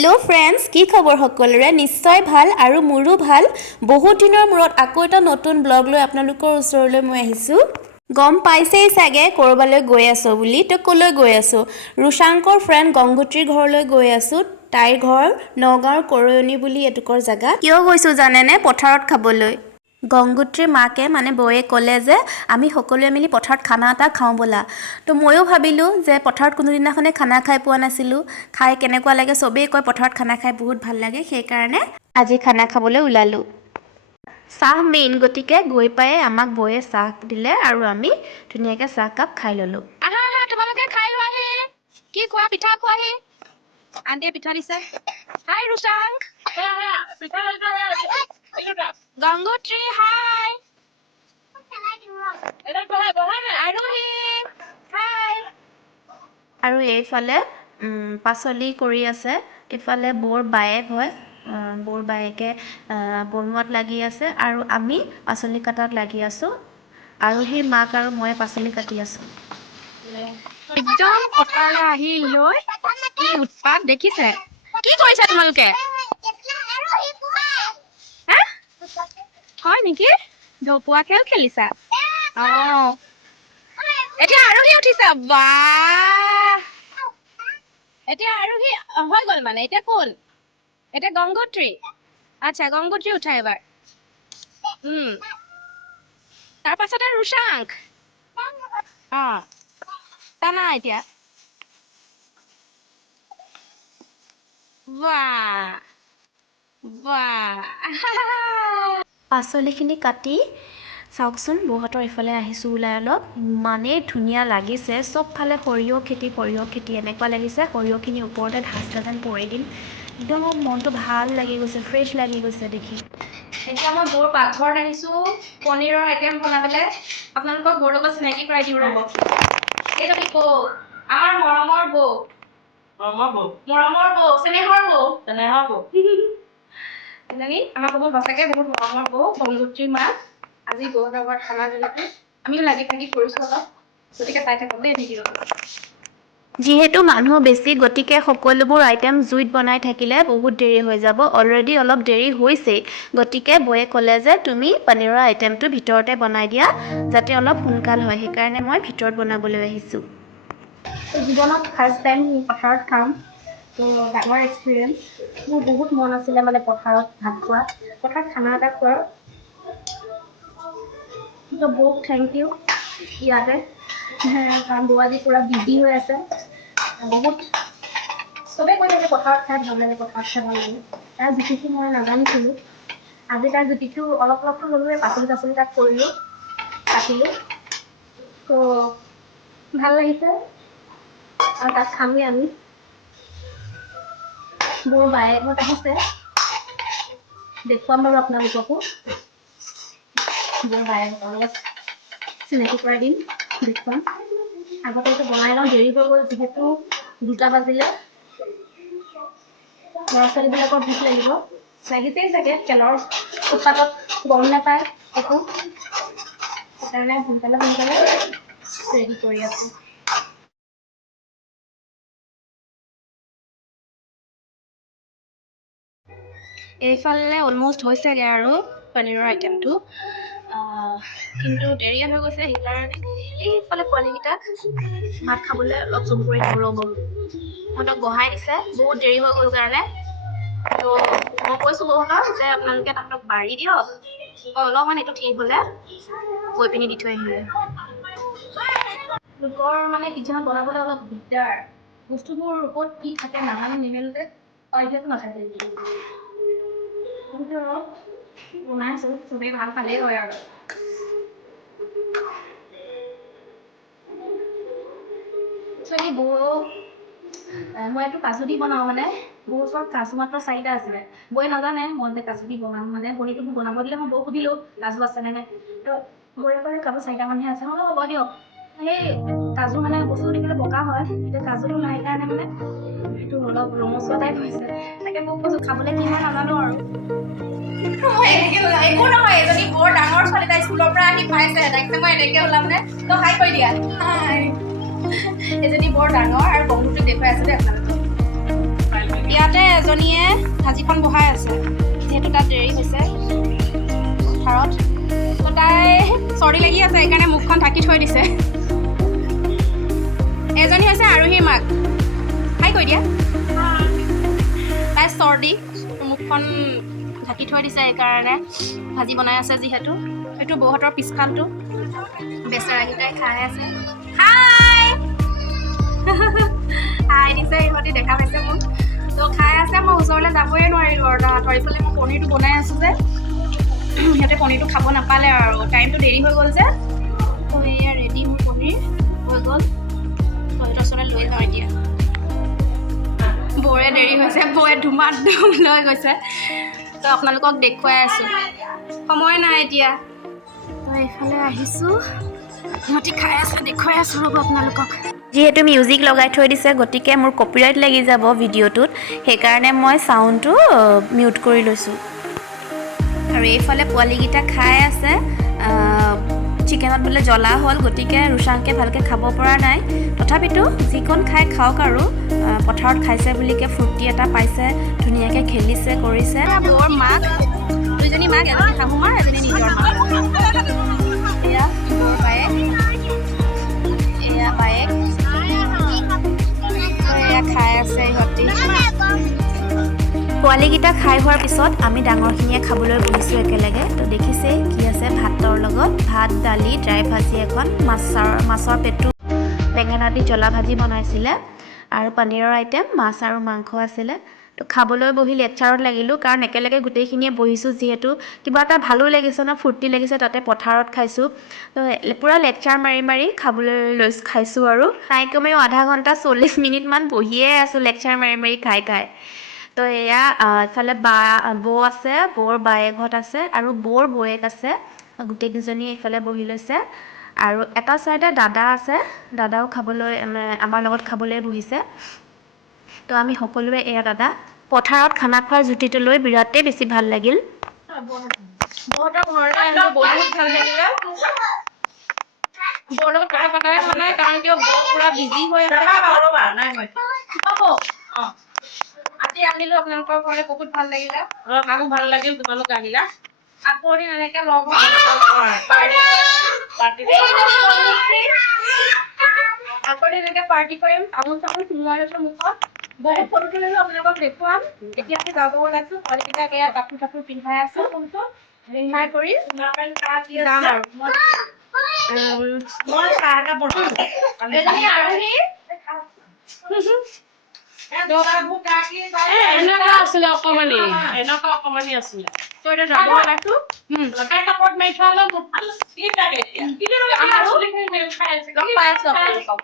Hello' friends, কি খবৰ সকলোৰে? নিশ্চয় ভাল আৰু মোৰো ভাল। বহুত দিনৰ মূৰত আকৌ এটা নতুন ব্লগ লৈ আপোনালোকৰ ওচৰলৈ মই আহিছোঁ। গম পাইছেই চাগে ক'ৰবালৈ গৈ আছোঁ বুলি। তো ক'লৈ গৈ আছোঁ? ৰুচাংকৰ ফ্ৰেণ্ড গংগোত্ৰীৰ ঘৰলৈ গৈ আছোঁ। তাইৰ ঘৰ নগাঁৱৰ কৰয়নী বুলি এটুকুৰ জেগাত। কিয় গৈছোঁ জানেনে? পথাৰত খাবলৈ। গংগোত্ৰীৰ মাকে মানে বৌয়ে ক'লে যে আমি সকলোৱে মিলি পথাৰত খানা এটা খাওঁ ব'লা। তো ময়ো ভাবিলোঁ যে পথাৰত কোনোদিনাখনে খানা খাই পোৱা নাছিলোঁ, খাই কেনেকুৱা লাগে। চবেই কয় পথাৰত খানা খাই বহুত ভাল লাগে, সেইকাৰণে আজি খানা খাবলৈ ওলালোঁ। চাহ মেইন, গতিকে গৈ পাই আমাক বৌয়ে চাহ দিলে আৰু আমি ধুনীয়াকৈ চাহকাপ খাই ল'লোঁ। আহা তোমালোকে খাই লোৱাহি। কি খোৱা? পিঠা খোৱাহি। আন্টিয়ে পিঠা দিছে। হাই ৰুচাং। গংগোত্ৰী হাই। আৰোহী হাই। আৰু এইফালে পাচলি কৰি আছে। ইফালে বৌৰ বায়েক হয়, বৌৰ বায়েকে বনোৱাত লাগি আছে আৰু আমি পাচলি কটাত লাগি আছোঁ। আৰোহীৰ মাক আৰু মই পাচলি কাটি আছোঁ। একদম পথাৰলৈ আহি লৈ কি উৎপাত দেখিছে? কি কৰিছা তোমালোকে? হয় নেকি? জপোৱা খেল খেলিছা? এতিয়া আৰোহী উঠিছা। বাহ, এতিয়া আৰোহী হৈ গ'ল মানে। এতিয়া কোন? এতিয়া গংগোত্ৰী। আচ্ছা, গংগোত্ৰী উঠা এবাৰ। তাৰ পাছতে ৰুচাংক। টানা এতিয়া। বাহ বাহ। পাচলিখিনি কাটি চাওকচোন, বৌহঁতৰ ইফালে আহিছোঁ ওলাই অলপ। ইমানেই ধুনীয়া লাগিছে, চবফালে সৰিয়হ খেতি এনেকুৱা লাগিছে সৰিয়হখিনি ওপৰতে ধাচ যেন পৰি দিম। একদম মনটো ভাল লাগি গৈছে, ফ্ৰেছ লাগি গৈছে দেখি। এতিয়া মই বৌৰ পাকঘৰত আহিছোঁ পনীৰৰ আইটেম বনাবলৈ। আপোনালোকক বৌৰ লগত চিনাকি কৰাই দিওঁ ৰ'ব। এইজনী বৌ, আমাৰ মৰমৰ বৌ। মৰমৰ বৌ, চেনেহৰ বৌ। এজনী আমাৰ বহুত সঁচাকৈ বহুত মৰমৰ বৌ, গংগোত্ৰীৰ মা। আজি বৌহঁতৰ ঘৰত খানা যিহেতু আমিও লাগি ভাগি কৰিছোঁ অলপ, গতিকে চাই থাকক দেই ভিডিঅ'। যিহেতু মানুহ বেছি, গতিকে সকলোবোৰ আইটেম জুইত বনাই থাকিলে বহুত দেৰি হৈ যাব। অলৰেডি অলপ দেৰি হৈছেই, গতিকে বৌয়ে ক'লে যে তুমি পনীৰৰ আইটেমটো ভিতৰতে বনাই দিয়া যাতে অলপ সোনকাল হয়। সেইকাৰণে মই ভিতৰত বনাবলৈ আহিছোঁ। জীৱনত ফাৰ্ষ্ট টাইম পথাৰত খাম, তো ডাঙৰ এক্সপিৰিয়েঞ্চ। মোৰ বহুত মন আছিলে মানে পথাৰত ভাত খোৱা, পথাৰত খানা এটা খোৱাৰ। তো বৌক থেংক ইউ ইয়াতে, কাৰণ বৌ আজি পূৰা বিজি হৈ আছে। বহুত চবেই কৈ থাকে পথাৰত খাই ভাল লাগে, পথাৰত খাই ভাল লাগে। তাৰ জুতিটো মই নাজানিছিলোঁ। আজি তাৰ জুতিটো অলপ অলপটো ল'লোৱে, পাচলি তাত কৰিলোঁ, কাটিলোঁ। তো ভাল লাগিছে আৰু তাত খামগৈ আমি। বৌৰ বায়েকহঁত আহিছে, দেখুৱাম বাৰু আপোনালোককো। বৌৰ বায়েকহঁতৰ লগত চিনাকি কৰাই দিম, দেখুৱাম। আগতে এইটো বনাই লওঁ, দেৰি হৈ গ'ল যিহেতু 2টা বাজিলে। ল'ৰা ছোৱালীবিলাকৰ ভোক লাগিব, লাগিছেই চাগে, খেলৰ উৎপাতত গম নাপায় একো। সেইকাৰণে সোনকালে ৰেডি কৰি আছোঁ। এইফালে অলমষ্ট হৈছেগৈ আৰু পনীৰৰ আইটেমটো, কিন্তু দেৰিয়ে হৈ গৈছে। সেইকাৰণে এইফালে পোৱালীকেইটাক ভাত খাবলৈ অলপ জোম কৰি দিওঁ ৰ'ব। সিহঁতক বহাই দিছে, বহুত দেৰি হৈ গ'ল কাৰণে। তো মই কৈছোঁ বৌহঁতক যে আপোনালোকে তাহাঁতক বাঢ়ি দিয়ক, অলপমান এইটো ঠিক হ'লে গৈ পিনি দি থৈ আহিলে। লোকৰ মানে কিটচেনত বনাবলৈ অলপ দিগদাৰ, বস্তুবোৰ ক'ত কি থাকে নাজানো নিমেলোতে আইডিয়াটো নাথাকে। কিন্তু বনাইছোঁ, চবেই ভাল পালেই হয় আৰু। একচুৱেলি বৌ মই এইটো কাজু দি বনাওঁ মানে, বৌৰ ওচৰত কাজু মাত্ৰ 4টা আছিলে। বৌয়ে নাজানে মই যে কাজু দি বনাওঁ মানে, পনীৰটো মোক বনাব দিলে মই বৌক সুধিলোঁ কাজু আছেনে নাই। তো বৌয়ে ক'লে কাজু 4টামানহে আছে। মই বোলো হ'ব দিয়ক। সেই কাজু মানে বস্তুটো দেখিলে বগা হয়, এতিয়া কাজুটো নাই কাৰণে মানে এইটো অলপ ৰঙচুৱা টাইপ হৈছে। তাকে বৌক কৈছোঁ খাবলৈ কি হয় নাজানো আৰু। একো নহয়, এজনী বৰ ডাঙৰ ছোৱালী, তাই স্কুলৰ পৰা আহি পাইছে, তাইক মই এনেকৈ ওলাম নে? তো হাই কৈ দিয়া। হাই। এজনী বৰ ডাঙৰ আৰু গংগোত্ৰীক দেখুৱাই আছোঁ দেই আপোনালোকক। ইয়াতে এজনীয়ে ভাজিখন বহাই আছে যিহেতু তাত দেৰি হৈছে পথাৰত তো তাই চৰ্দি লাগি আছে সেইকাৰণে মুখখন ঢাকি থৈ দিছে এজনী হৈছে আৰোহীৰ মাক হাই কৈ দিয়া তাই চৰ্দি মুখখন ঢাকি থৈ দিছে সেইকাৰণে ভাজি বনাই আছে যিহেতু এইটো বৌহঁতৰ পিছফালটো বেচেৰাকেইটাই খাই আছে হাই হাই দিছে ইহঁতি দেখা পাইছে মোক তো খাই আছে মই ওচৰলৈ যাবই নোৱাৰিলোঁ আৰু তাহাঁতৰ ইফালে মই পনীৰটো বনাই আছোঁ যে সিহঁতে পনীৰটো খাব নাপালে আৰু টাইমটো দেৰি হৈ গ'ল যে তো এয়া ৰেডি মোৰ পনীৰ হৈ গ'ল সিহঁতৰ ওচৰলৈ লৈ যাওঁ এতিয়া বৌৰে দেৰি হৈছে বৌয়ে ধুমাত ধুম লৈ গৈছে তো আপোনালোকক দেখুৱাই আছোঁ সময় নাই এতিয়া তো এইফালে আহিছোঁ সিহঁতি খাই আছে দেখুৱাই আছোঁ ৰ'ব আপোনালোকক যিহেতু মিউজিক লগাই থৈ দিছে গতিকে মোৰ কপিৰাইট লাগি যাব ভিডিঅ'টোত সেইকাৰণে মই চাউণ্ডটো মিউট কৰি লৈছোঁ আৰু এইফালে পোৱালীকেইটা খাই আছে চিকেনত বোলে জ্বলা হ'ল গতিকে ৰুচাংকে ভালকৈ খাব পৰা নাই তথাপিতো যিকণ খাই খাওক আৰু পথাৰত খাইছে বুলিকে ফূৰ্তি এটা পাইছে ধুনীয়াকৈ খেলিছে কৰিছে বৌৰ মাক দুইজনী মাক এজনী শাহু মা এজনী নিজৰ মা এয়া বৌৰ বায়েক এয়া বায়েক এয়া খাই আছে ইহঁতি পোৱালীকেইটা খাই হোৱাৰ পিছত আমি ডাঙৰখিনিয়ে খাবলৈ বহিছোঁ একেলগে তো দেখিছেই কি আছে ভাতৰ লগত ভাত দালি ড্ৰাই ভাজি এখন মাছৰ পেটু বেঙেনা দি জ্বলা ভাজি বনাইছিলে আৰু পনীৰৰ আইটেম মাছ আৰু মাংস আছিলে তো খাবলৈ বহি লেকচাৰত লাগিলোঁ কাৰণ একেলগে গোটেইখিনিয়ে বহিছোঁ যিহেতু কিবা এটা ভালো লাগিছে ন ফূৰ্তি লাগিছে তাতে পথাৰত খাইছোঁ তো পূৰা লেকচাৰ মাৰি মাৰি খাবলৈ খাইছোঁ আৰু তাই কমেও আধা ঘণ্টা 40 মিনিটমান বহিয়ে আছোঁ লেকচাৰ মাৰি মাৰি খাই খাই তো এয়া ইফালে বৌ আছে বৌৰ বায়েকহঁত আছে আৰু বৌৰ বৌয়েক আছে গোটেইকেইজনী এইফালে বহি লৈছে আৰু এটা চাইডে দাদা আছে দাদাও খাবলৈ আমাৰ লগত খাবলৈ বহিছে তো আমি সকলোৱে এয়া দাদা পথাৰত খানা খোৱাৰ জুতিটো লৈ বিৰাটেই বেছি ভাল লাগিল বৌহঁতৰ ঘৰলৈ আহিলোঁ বহুত ভাল লাগিলে বৌৰ লগত কথা পতাই হোৱা নাই কাৰণ কিয় বৌ পুৰা বিজি হৈ আছে আজি আহিলোঁ আপোনালোকৰ ঘৰলৈ বহুত ভাল লাগিলে আমাৰো ভাল লাগিল তোমালোক আহিলা আকৌ এদিন এনেকৈ লগ হ'ম আকৌ এনেকৈ পাৰ্টি কৰিম তামোল চামোল চিঙাই লৈছোঁ মুখত বহুত ফটো তুলিলোঁ আপোনালোকক দেখুৱাম এতিয়া আমি যাব ওলাইছোঁ পোৱালীকেইটাক এয়া কাপোৰ চাপোৰ পিন্ধাই আছোঁ পিন্ধাই কৰি যাম আৰু মই চাহ এটা বনাওঁ এজনী আৰোহী এনেকুৱা আছিলে অকমানি আছিলে তই এতিয়া যাব ওলাইছোঁ কাপোৰত মাৰি থোৱা হ'লে গম পাই আছোঁ আপোনালোকক